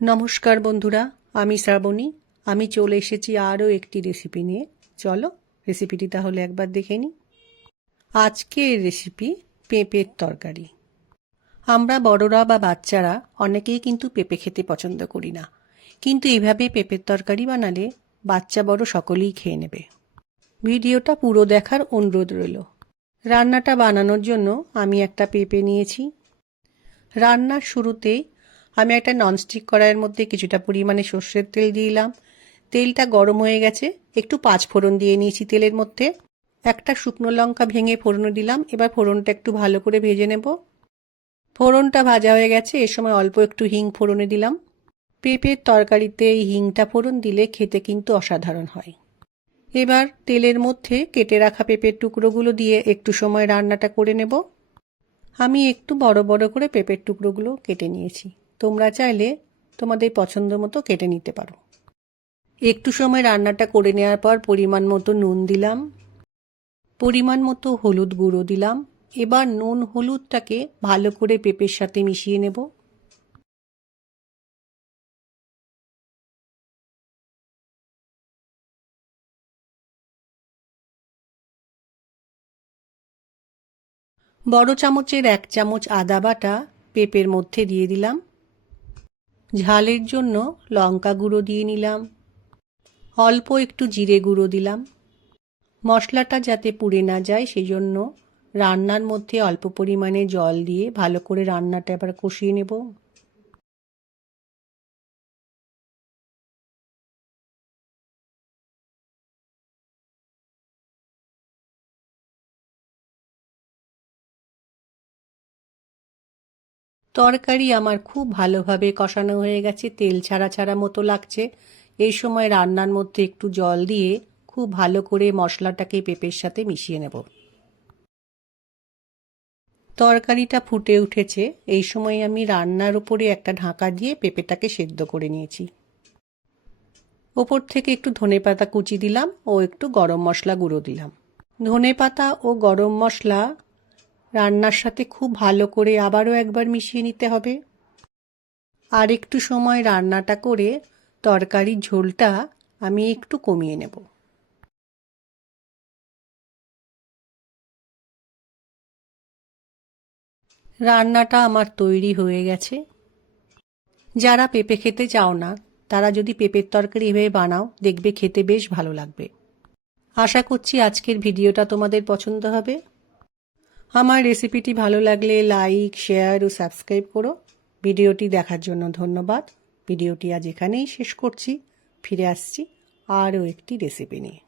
নমস্কার বন্ধুরা, আমি শ্রাবণী। আমি চলে এসেছি আরও একটি রেসিপি নিয়ে। চলো রেসিপিটি তাহলে একবার দেখে নিই। আজকের রেসিপি পেঁপের তরকারি। আমরা বড়রা বা বাচ্চারা অনেকেই কিন্তু পেঁপে খেতে পছন্দ করি না, কিন্তু এইভাবে পেঁপের তরকারি বানালে বাচ্চা বড় সকলেই খেয়ে নেবে। ভিডিওটা পুরো দেখার অনুরোধ রইল। রান্নাটা বানানোর জন্য আমি একটা পেঁপে নিয়েছি। রান্নার শুরুতেই আমি একটা ননস্টিক কড়াইয়ের মধ্যে কিছুটা পরিমাণে সর্ষের তেল দিলাম। তেলটা গরম হয়ে গেছে, একটু পাঁচফোড়ন দিয়ে নিয়েছি তেলের মধ্যে। একটা শুকনো লঙ্কা ভেঙে ফোড়নে দিলাম। এবার ফোড়নটা একটু ভালো করে ভেজে নেব। ফোড়নটা ভাজা হয়ে গেছে, এর সময় অল্প একটু হিং ফোড়নে দিলাম। পেঁপের তরকারিতে এই হিংটা ফোড়ন দিলে খেতে কিন্তু অসাধারণ হয়। এবার তেলের মধ্যে কেটে রাখা পেঁপের টুকরোগুলো দিয়ে একটু সময় রান্নাটা করে নেব। আমি একটু বড় বড় করে পেঁপের টুকরোগুলো কেটে নিয়েছি। তোমরা চাইলে তোমাদের পছন্দ মতো কেটে নিতে পারো। একটু সময় রান্নাটা করে নেওয়ার পর পরিমাণ মতো নুন দিলাম, পরিমাণ মতো হলুদ গুঁড়ো দিলাম। এবার নুন হলুদটাকে ভালো করে পেঁপের সাথে মিশিয়ে নেব। বড় চামচের 1 চামচ আদা বাটা পেঁপের মধ্যে দিয়ে দিলাম। ঝালের জন্য লঙ্কা গুঁড়ো দিয়ে নিলাম। অল্প একটু জিরে গুঁড়ো দিলাম। মশলাটা যাতে পুড়ে না যায় সেই জন্য রান্নার মধ্যে অল্প পরিমাণে জল দিয়ে ভালো করে রান্নাটা এবার কষিয়ে নেব। তরকারি আমার খুব ভালোভাবে কষানো হয়ে গেছে, তেল ছাড়া ছাড়া মতো লাগছে। এই সময় রান্নার মধ্যে একটু জল দিয়ে খুব ভালো করে মশলাটাকে পেঁপের সাথে মিশিয়ে নেব। তরকারিটা ফুটে উঠেছে, এই সময় আমি রান্নার উপরে একটা ঢাকা দিয়ে পেঁপেটাকে সেদ্ধ করে নিয়েছি। ওপর থেকে একটু ধনেপাতা কুচি দিলাম ও একটু গরম মশলা গুঁড়ো দিলাম। ধনেপাতা ও গরম মশলা রান্নার সাথে খুব ভালো করে আবারও একবার মিশিয়ে নিতে হবে। আর একটু সময় রান্নাটা করে তরকারির ঝোলটা আমি একটু কমিয়ে নেব। রান্নাটা আমার তৈরি হয়ে গেছে। যারা পেঁপে খেতে চাও না তারা যদি পেঁপের তরকারি এভাবে বানাও, দেখবে খেতে বেশ ভালো লাগবে। আশা করছি আজকের ভিডিওটা তোমাদের পছন্দ হবে। আমার রেসিপিটি ভালো লাগলে লাইক, শেয়ার ও সাবস্ক্রাইব করো। ভিডিওটি দেখার জন্য ধন্যবাদ। ভিডিওটি আজ এখানেই শেষ করছি। ফিরে আসছি আরও একটি রেসিপি নিয়ে।